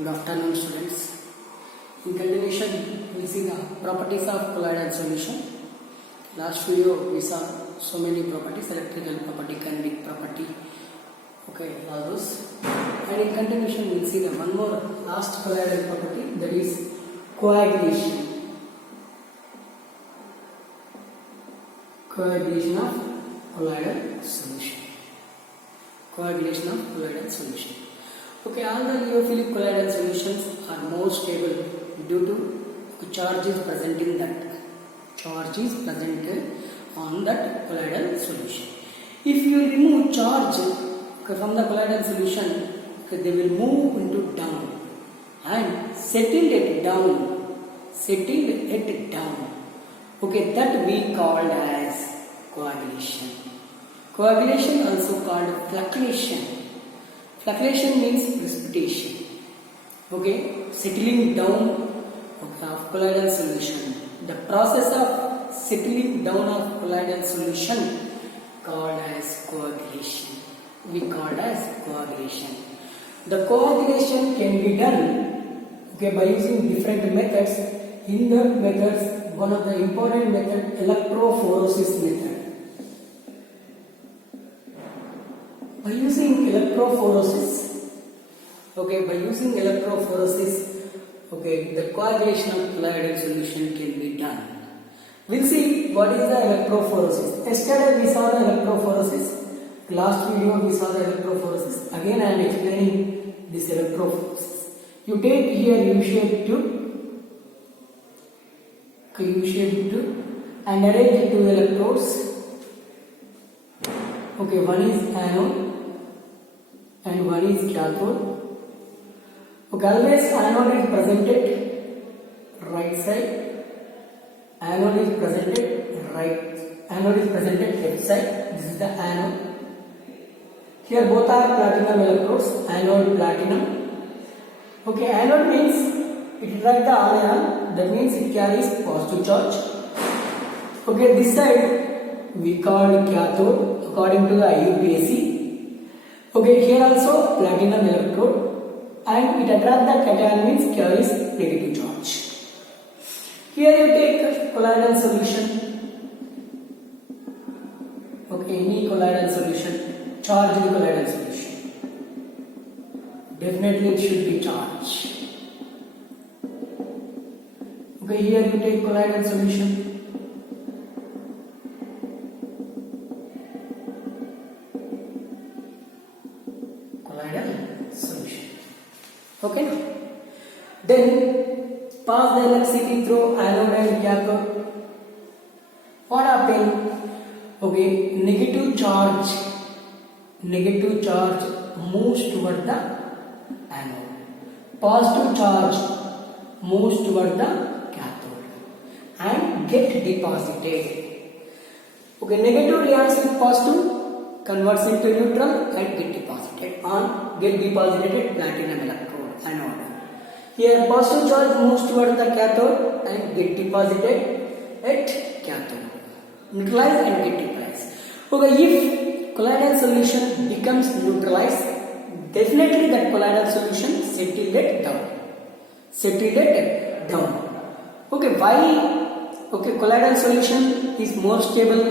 Good afternoon, students. In continuation, we see the properties of colloidal solution. Last video we saw so many properties: electrical property, kinetic property. Okay, all those. And in continuation, we'll see the one more last colloidal property, that is coagulation. Coagulation of colloidal solution. Coagulation of colloidal solution. Okay, all the lipophilic colloidal solutions are more stable due to charge is present in that. Charge is present on that colloidal solution. If you remove charge from the colloidal solution, they will move into down and settle it down. Okay, that we called as coagulation. Coagulation also called flocculation. Flocculation means precipitation. Okay, settling down of colloidal solution. The process of settling down of colloidal solution called as coagulation. We called as coagulation. The coagulation can be done by using different methods. In the methods, one of the important method, electrophoresis method. By using electrophoresis, the coagulation of colloidal solution can be done. We'll see what is the electrophoresis. Yesterday we saw the electrophoresis. Last video we saw the electrophoresis. Again I am explaining this electrophoresis. You take here U-shaped tube and arrange 2 electrodes. Okay, one is anode and one is cathode. Okay, always anode is presented right side, anode is presented left side. This is the anode. Here both are platinum electrodes, anode platinum. Okay, anode means it attracts the ion, that means it carries positive charge. Okay, this side we call cathode according to the IUPAC. Okay, here also platinum electrode and it attracts the cation, means carries negative charge. Here you take colloidal solution. Okay, any colloidal solution, charge the colloidal solution. Definitely it should be charged. Okay, here you take colloidal solution. Okay, then pass the electricity through anode and cathode. What happens? Okay, negative charge moves toward the anode, positive charge moves toward the cathode and get deposited. Okay, negative reacts with positive, converts into neutral and get deposited at platinum electrode, anode. Here positive charge moves toward the cathode and get deposited at cathode. Neutralize and get deposited. Okay, if colloidal solution becomes neutralized, definitely that colloidal solution settled it down. Okay, why? Okay, colloidal solution is more stable.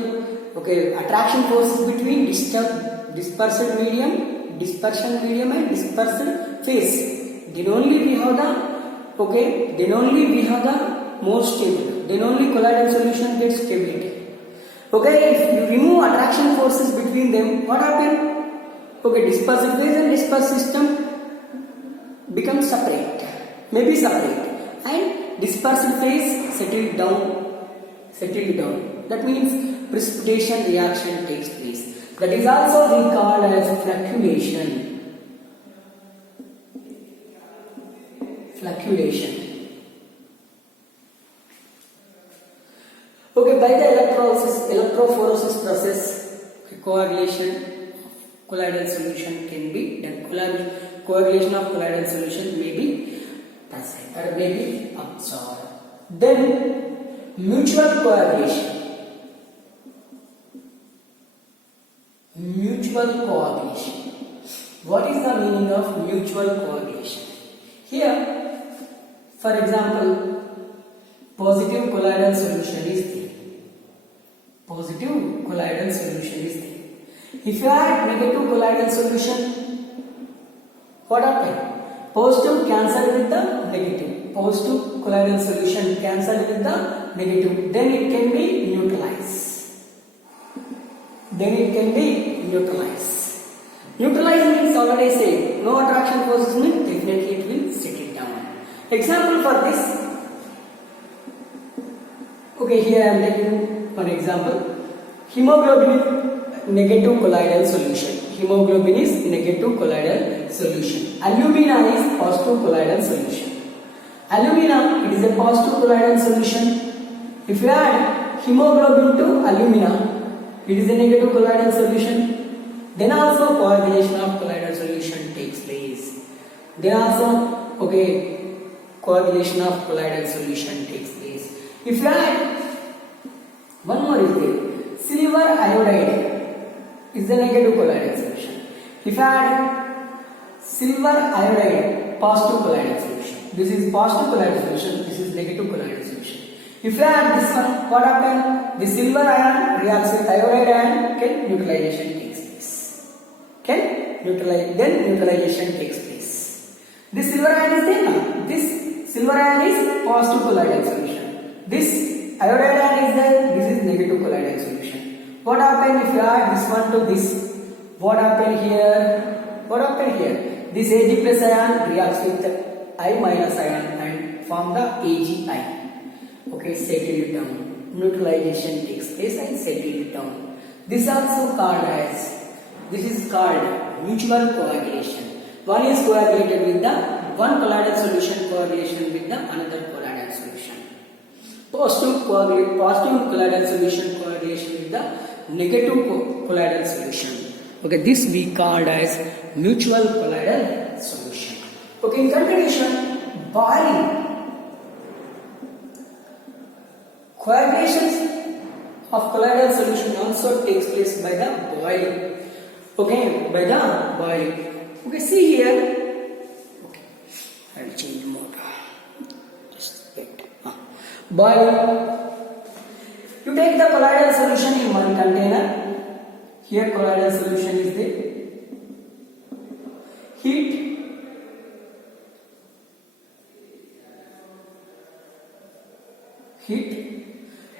Okay, attraction forces between dispersion medium and dispersed phase. Then only we have the more stable. Then only colloidal solution gets stability. Okay, if you remove attraction forces between them, what happens? Okay, dispersed phase and dispersed system become separate, and dispersed phase settled down. That means precipitation reaction takes place. That is also called as flocculation. Okay, by the electrophoresis process, coagulation of colloidal solution can be done. Coagulation of colloidal solution may be present or may be absorbed. Then mutual coagulation. What is the meaning of mutual coagulation? Here, for example, positive colloidal solution is there. Positive colloidal solution is there. If you add negative colloidal solution, what happens? Positive cancel with the negative. Positive colloidal solution cancel with the negative. Then it can be neutralized. Neutralize means already said. No attraction forces means definitely it will settle down. Example for this. Okay, here I am taking one example. Hemoglobin is negative colloidal solution. Hemoglobin is negative colloidal solution. Alumina is positive colloidal solution. Alumina, it is a positive colloidal solution. If you add hemoglobin to alumina, it is a negative colloidal solution. Then also coagulation of colloidal solution takes place. Coagulation of colloidal solution takes place. If you add one more is there, silver iodide is a negative colloidal solution. If you add silver iodide, positive colloidal solution. This is positive colloidal solution. This is negative colloidal solution. If you add this one, what happens? The silver ion reacts with iodide ion, neutralization takes place. Then neutralization takes place. This silver ion is there now. This silver ion is positive colloidal solution. This iodide ion is there. This is negative colloidal solution. What happens if you add this one to this? What happens here? This Ag plus ion reacts with I minus ion and form the AgI. Okay, settle it down. Neutralization takes place and settle it down. This is called mutual coagulation. One is coagulated with the one colloidal solution, coagulation with the another colloidal solution. Positive colloidal solution, coagulation with the negative colloidal solution. Okay, this we called as mutual colloidal solution. Okay, in conclusion, boiling. Coagulation of colloidal solution also takes place by the boiling. Okay, by the boiling. Okay, see here. Okay, I will change mode. Just wait. Boiling. You take the colloidal solution in one container. Here colloidal solution is there. Heat.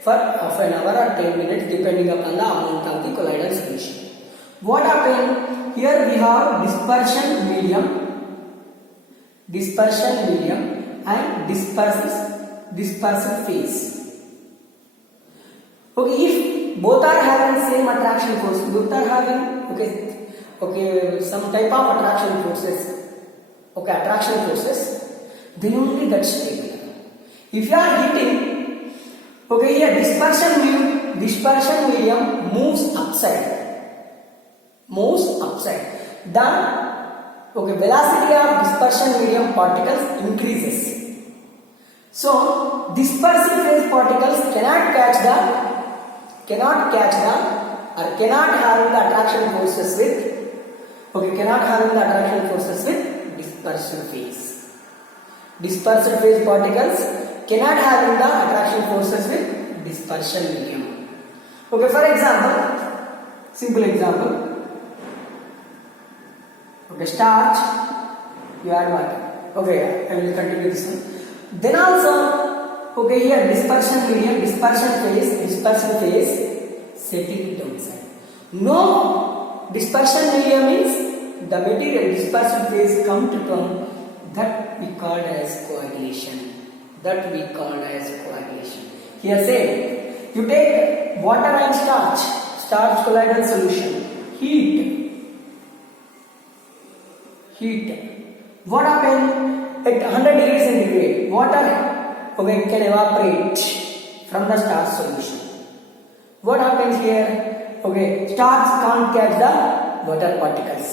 For half an hour or 10 minutes depending upon the amount of the colloidal solution. What happened? Here we have dispersion medium and dispersive phase. Okay, if both are having same attraction force, both are having some type of attraction forces, then only that stable. If you are heating, here dispersion medium moves upside. The velocity of dispersion medium particles increases. So dispersive phase particles cannot have the attraction forces with dispersion phase. Dispersive phase particles cannot have the attraction forces with dispersion medium. Okay, for example, simple example. Okay, starch, you add water. Okay, I will continue this one. Then also, here dispersion medium, dispersion phase, setting it downside. No dispersion medium means the material dispersion phase come to term that we called as coagulation. Here say, you take water and starch colloidal solution, heat. What happens at 100 degrees centigrade? Water can evaporate from the starch solution. What happens here? Starch can't catch the water particles,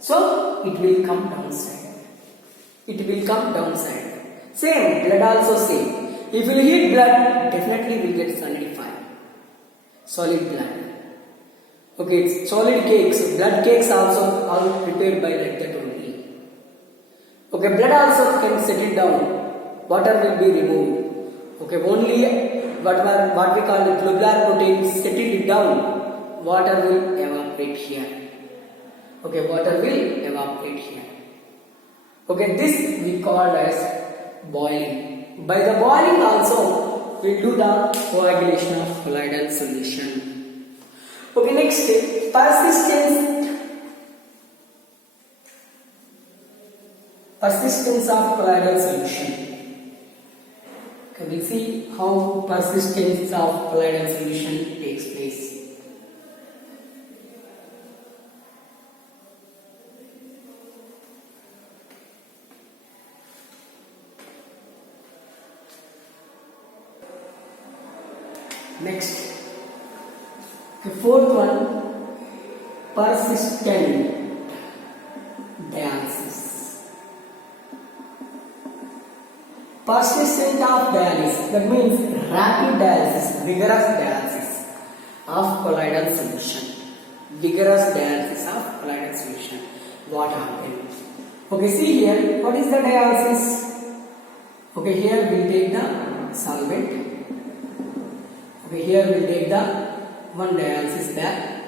so it will come downside. Same, blood also same. If you heat blood, definitely will get solid blood. Solid cakes, blood cakes also are prepared by like that only. Okay, blood also can settle down. Water will be removed. Okay, only what we call the globular proteins settle it down. Water will evaporate here. Okay, water will evaporate here. Okay, this we call as boiling. By the boiling also we do the coagulation of colloidal solution. Okay, next persistence of colloidal solution. Okay, we'll see how persistence of colloidal solution takes place. Next, the fourth one, persistent dialysis. Persistent of dialysis, that means rapid dialysis, vigorous dialysis of colloidal solution. Vigorous dialysis of colloidal solution. What happens? Okay, see here, what is the dialysis? Okay, here we will take the solvent. Okay, here we will take the one dialysis bag.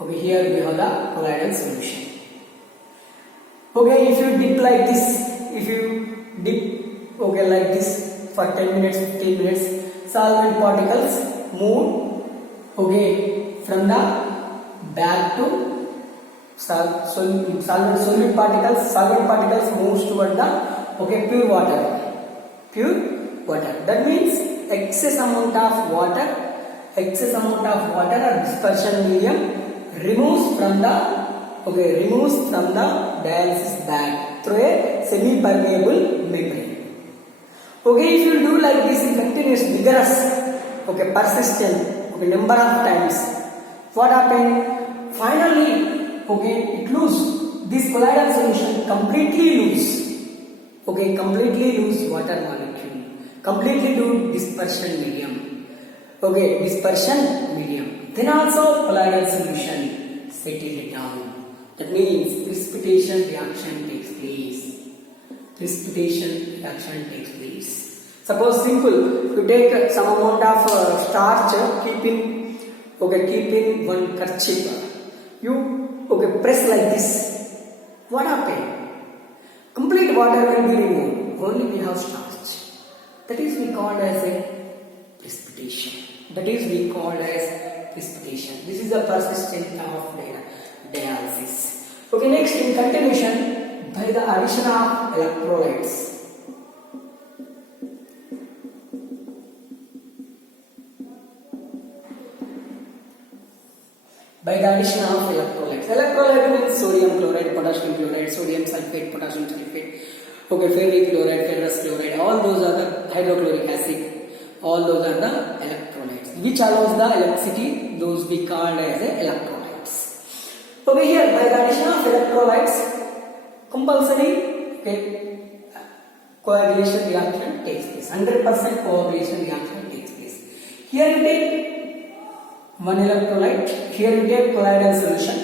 Okay, here we have the colloidal solution. Okay, if you dip like this, okay, like this for 10 minutes, 15 minutes, solvent particles move, okay, from the bag to solvent particles moves toward the, okay, pure water. That means excess amount of water or dispersion medium removes from the dialysis bag through a semi-permeable membrane. Okay, if you do like this in continuous, vigorous, okay, persistent, okay, number of times, what happened? Finally, okay, it lose this colloidal solution, completely lose water molecule, completely do dispersion medium. Okay, dispersion medium. Then also colloidal solution settle it down. That means precipitation reaction takes place. Suppose simple, you take some amount of starch, keep in one kerchief. You press like this. What happened? Complete water will be removed. Only we have starch. That is we called as a precipitation. This is the persistence of dialysis. Okay, next in continuation, by the addition of electrolytes. Electrolyte means sodium chloride, potassium chloride, sodium sulfate, potassium sulfate, okay, ferric chloride, ferrous chloride, all those are the hydrochloric acid, all those are the electrolytes which allows the electricity, those we called as electrolytes. Okay, here by the addition of electrolytes, compulsory, okay, coagulation reaction takes place. 100% coagulation reaction takes place. Here you take one electrolyte, here you take colloidal solution.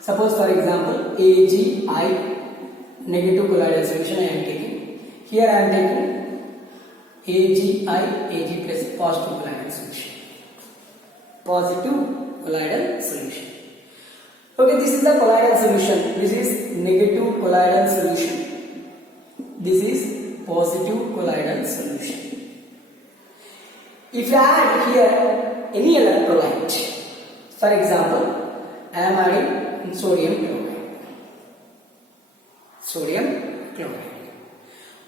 Suppose for example AgI, negative colloidal solution I am taking. Here I am taking AgI, Ag plus positive colloidal solution. Okay, this is the colloidal solution. This is negative colloidal solution. This is positive colloidal solution. If you add here any electrolyte, for example, I am adding sodium chloride.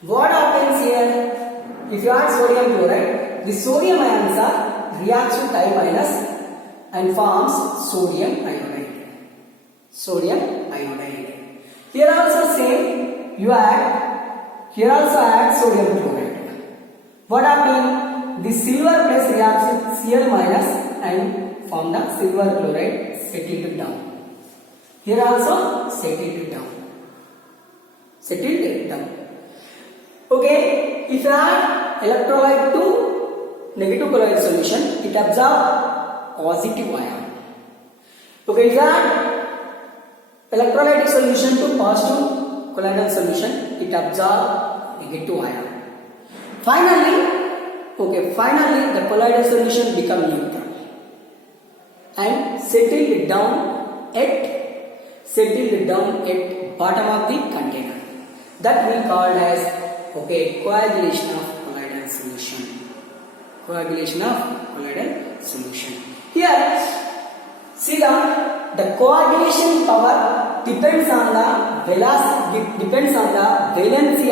What happens here? If you add sodium chloride, the sodium ions reacts with I minus and forms sodium iodide. Here also same, here also add sodium chloride. What happens? The silver plus reacts with Cl minus and form the silver chloride, settled down. Here also settled down. Okay, if you add electrolyte to negative colloidal solution, it absorbs positive ion. Okay, if you add electrolytic solution to positive colloidal solution, it absorbs negative ion. Finally, the colloidal solution become neutral and settled down at bottom of the container. That we called as coagulation of colloidal solution. Here, see the coagulation power depends on the velocity, depends on the valency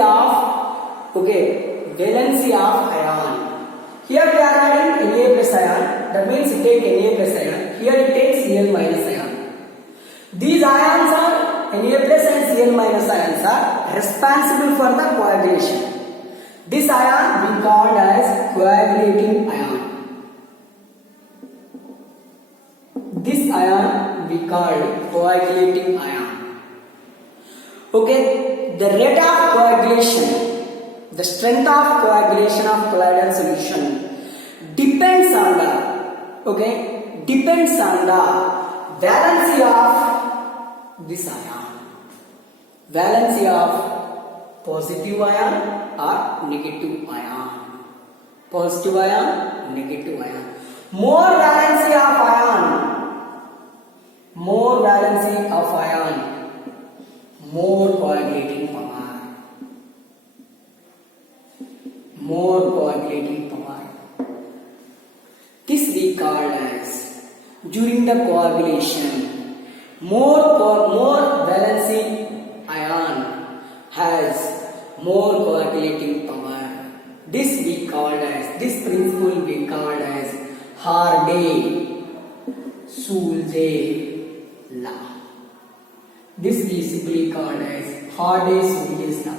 of ion. Here we are adding Na plus ion, that means it takes Na plus ion. Here it takes Cl minus ion. These ions are Na plus and Cl minus ions are responsible for the coagulation. This ion we called as coagulating ion. This ion we called coagulating ion. The rate of coagulation, the strength of coagulation of colloidal solution depends on the valency of this ion. Valency of positive ion or negative ion. Positive ion, negative ion. More valency of ion, more coagulating power. This we call as, during the coagulation, more valency ion has more coagulating power. This principle we called as Hardy-Sulze law. This is simply called as Hardy-Sulze law.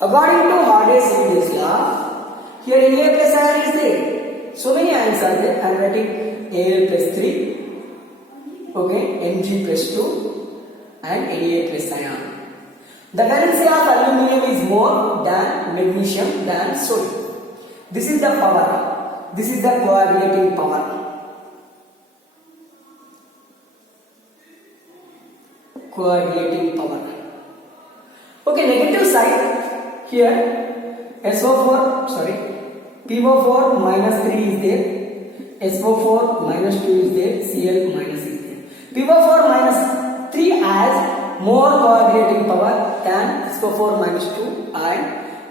According to Hardy-Sulze law, here Na plus ion is there. So many ions are there. I am writing Al plus 3, Mg plus 2 and Na plus ion. The valency of aluminum is more than magnesium than sodium. This is the power. This is the coagulating power. Negative side here PO4 minus 3 is there, SO4 minus 2 is there, Cl minus is there. PO4 minus 3 has more coagulating power than SO4 minus 2 and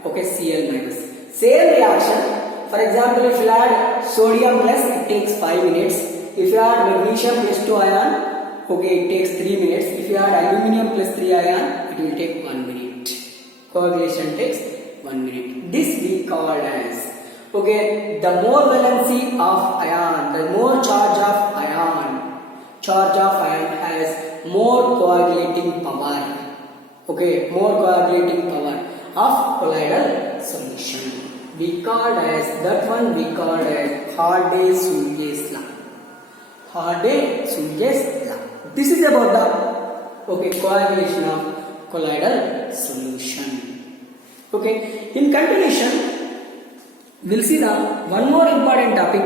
Cl minus. Same reaction. For example, if you add sodium plus, it takes 5 minutes. If you add magnesium plus 2 ion, it takes 3 minutes. If you add aluminum plus 3 ion, it will take 1 minute. Coagulation takes 1 minute. This we called as the more valency of ion, the more charge of ion has more coagulating power. More coagulating power of colloidal solution. We called as Hardy-Sulze law. This is about the coagulation of colloidal solution. In continuation, we'll see one more important topic.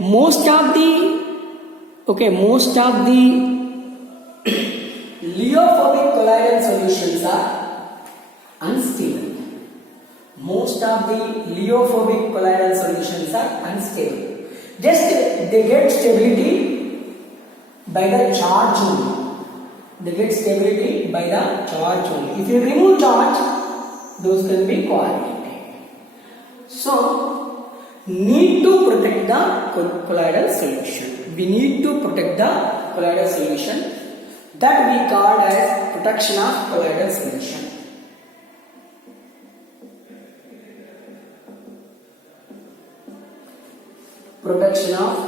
Most of the Lithophobic colloidal solutions are unstable. Most of the Lithophobic colloidal solutions are unstable. Just they get stability by the charge only. If you remove charge, those can be coagulated. So, need to protect the colloidal solution. We need to protect the colloidal solution. That we call as protection of colloidal solution. Protection of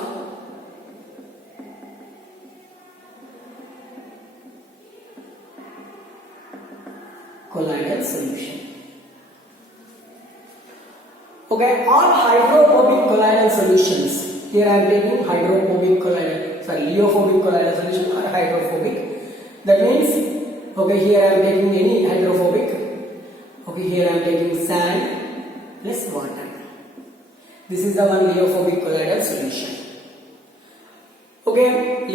colloidal solution. All hydrophobic colloidal solutions. Here I am taking Lithophobic colloidal solution or hydrophobic. That means, here I am taking any hydrophobic. Here I am taking sand plus water. This is the one Lithophobic colloidal solution.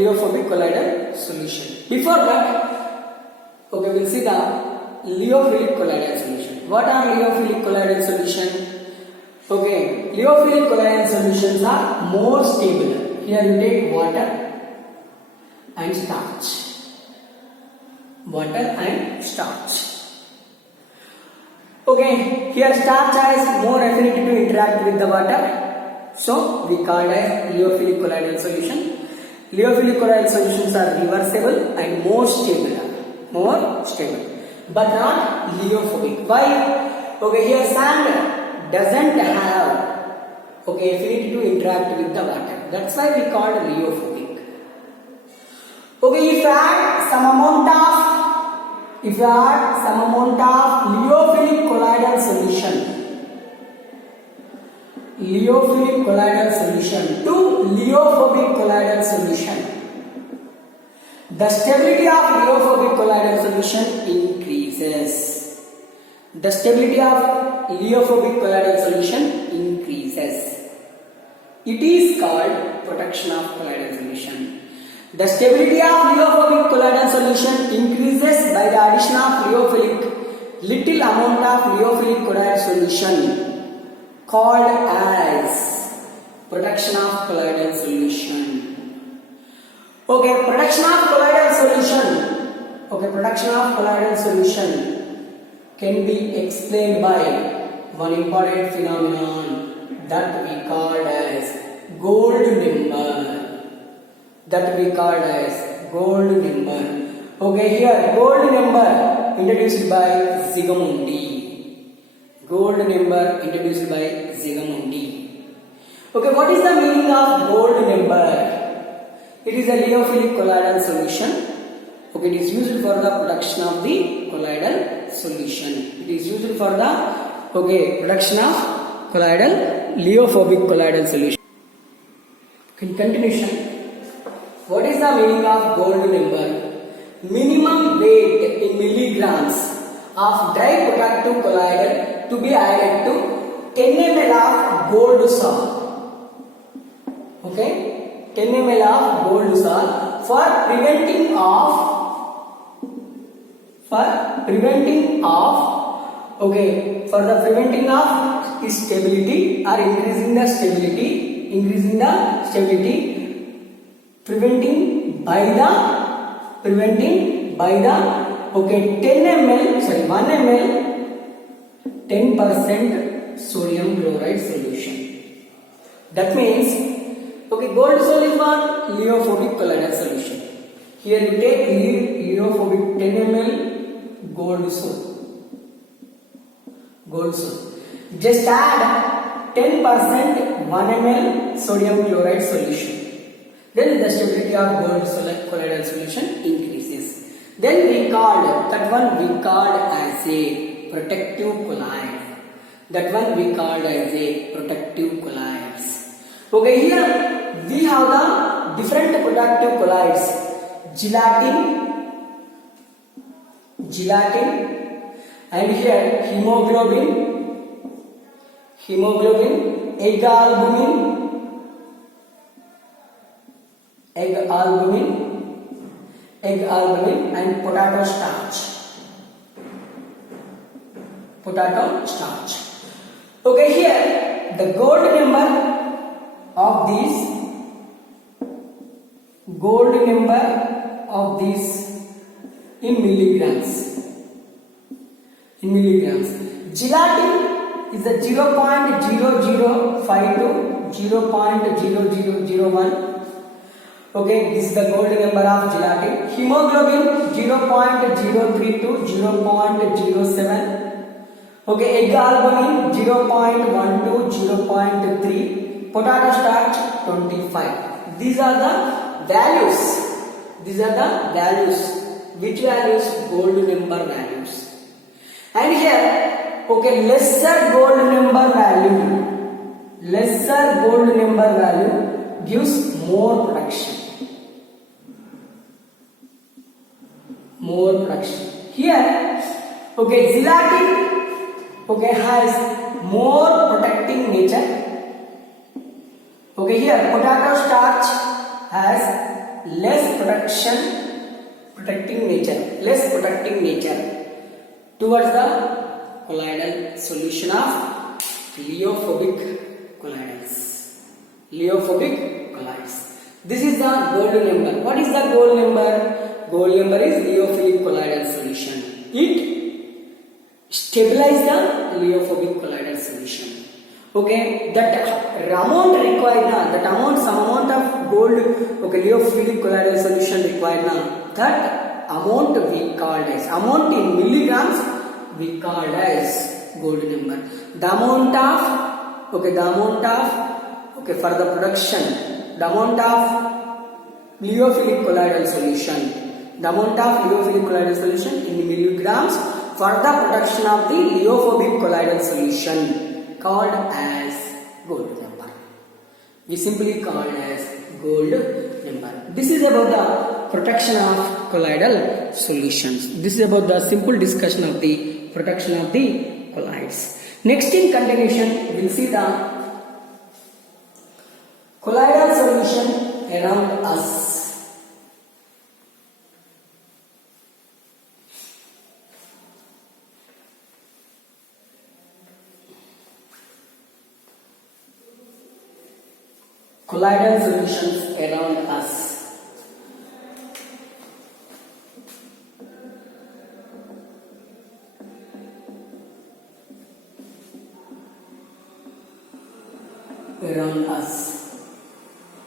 Leophobic colloidal solution. Before that, okay, we'll see the Leophilic colloidal solution. What are Leophilic colloidal solution? Okay, Leophilic colloidal solutions are more stable. Here you take water and starch. Water and starch. Okay, here starch has more affinity to interact with the water, so we call as Leophilic colloidal solution. Leophilic colloidal solutions are reversible and more stable, but not leophobic. Why? Okay, here sand doesn't have affinity to interact with the water. That's why we call leophobic. Okay, if you add some amount of Leophilic colloidal solution to Leophobic colloidal solution, the stability of Leophobic colloidal solution increases. The stability of Leophobic colloidal solution increases. It is called protection of colloidal solution. The stability of Leophobic colloidal solution increases by the addition of little amount of Leophilic colloidal solution called as protection of colloidal solution. Okay, protection of colloidal solution. Okay, protection of colloidal solution can be explained by one important phenomenon that we call as gold number. Okay, here gold number introduced by Zsigmondy. Okay, what is the meaning of gold number? It is a Leophilic colloidal solution. Okay, it is used for the production of the colloidal solution. Production of Leophobic colloidal solution. In continuation, what is the meaning of gold number? Minimum weight in milligrams of diprotective colloid to be added to 10 ml of gold salt. Okay, 10 ml of gold salt for preventing of stability or increasing the stability. Preventing by the 1 ml 10% sodium chloride solution. That means gold salt is one Leophobic colloidal solution. Here you take Leophobic 10 ml gold salt. Just add 10% 1 ml sodium chloride solution. Then the stability of gold colloidal solution increases. Then we called as a protective colloid. Okay, here we have the different protective colloids: gelatin, and here hemoglobin, egg albumin, and potato starch. Okay, here the gold number of these in milligrams. Gelatin is a 0.0052 0.0001. Okay, this is the gold number of gelatin. Hemoglobin 0.032 0.07. Okay, egg albumin 0.12 0.3. Potato starch 25. These are the values. Which values? Gold number values. And here, lesser gold number value gives more production. Here, gelatin has more protecting nature. Here potato starch has less protecting nature towards the colloidal solution of Lithophobic colloids. This is the gold number. What is the gold number? Gold number is Lithophobic colloidal solution. It stabilizes the Lithophobic colloidal solution. Okay, some amount of gold, okay, Lithophobic colloidal solution required now. That amount we called as, amount in milligrams we called as gold number. The amount of for the production, the amount of Lithophobic colloidal solution, in milligrams for the production of the Lithophobic colloidal solution called as gold number. We simply call it as gold number. This is about the protection of colloidal solutions. This is about the simple discussion of the protection of the colloids. Next in continuation, we will see the colloidal solution around us. Colloidal solutions around us.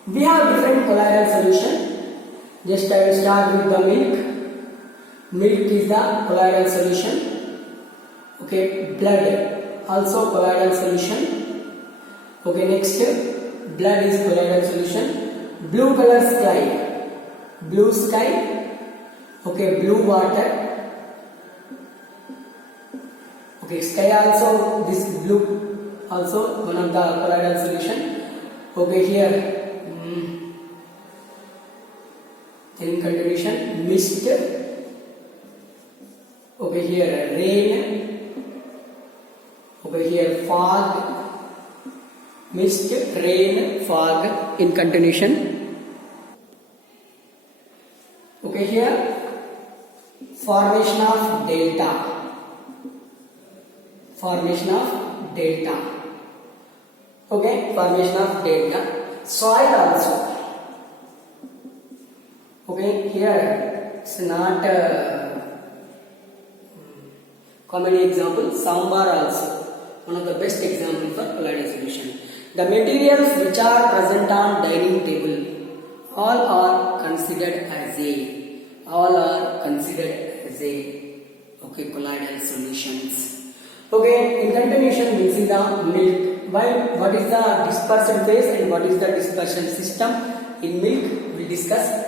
We have different colloidal solution. Just I will start with the milk. Milk is the colloidal solution. Okay, blood also colloidal solution. Okay, next blood is colloidal solution. Blue color sky, blue sky. Okay, blue water. Okay, sky also, this blue also one of the colloidal solution. Okay, here in continuation, mist. Okay, here rain. Okay, here fog. Mist, rain, fog in continuation. Okay, here formation of delta. Okay, formation of delta. Soil also. Okay, here it's not common example. Sambar also one of the best example for colloidal solution. The materials which are present on dining table all are considered as a okay, colloidal solutions. Okay, in continuation we will see the milk. What is the dispersion phase and what is the dispersion system in milk? We will discuss.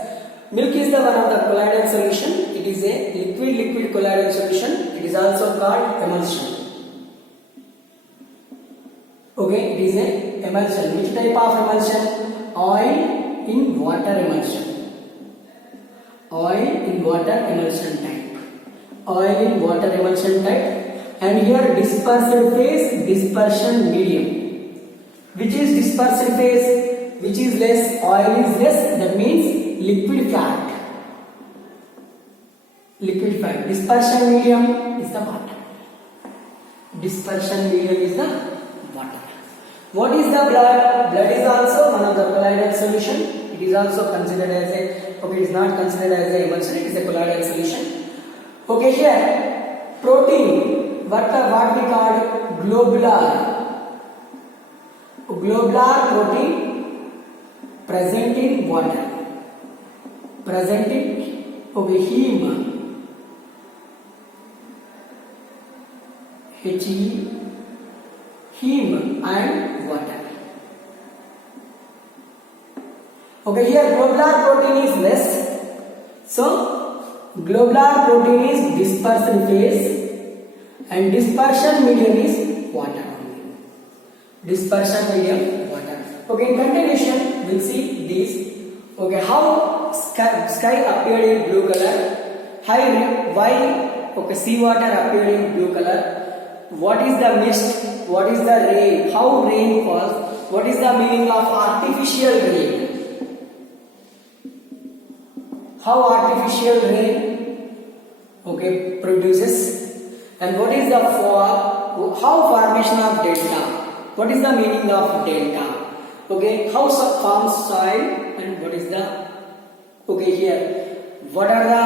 Milk is the one of the colloidal solution. It is a liquid colloidal solution. It is also called emulsion. Okay, it is a emulsion. Which type of emulsion? Oil in water emulsion. And here dispersion phase, dispersion medium. Which is dispersion phase? Which is less? Oil is less. That means liquid fat. Dispersion medium is the water. What is the blood? Blood is also one of the colloidal solution. It is also considered as a, okay, it is not considered as a emulsion, it is a colloidal solution. Okay, here protein, what we call globular protein present in water. Okay, heme and water. Okay, here globular protein is less. So globular protein is dispersion phase and dispersion medium is water. Okay, in continuation we will see this. Okay, how sky appeared in blue color? Why okay, seawater appeared in blue color? What is the mist? What is the rain? How rain falls? What is the meaning of artificial rain? how artificial rain produces, and what is the how formation of delta, what is the meaning of delta, how forms soil, and what is the here what are the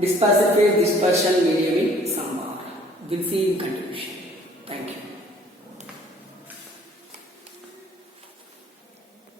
dispersive phase, dispersion medium in summer. We'll see in continuation. Thank you.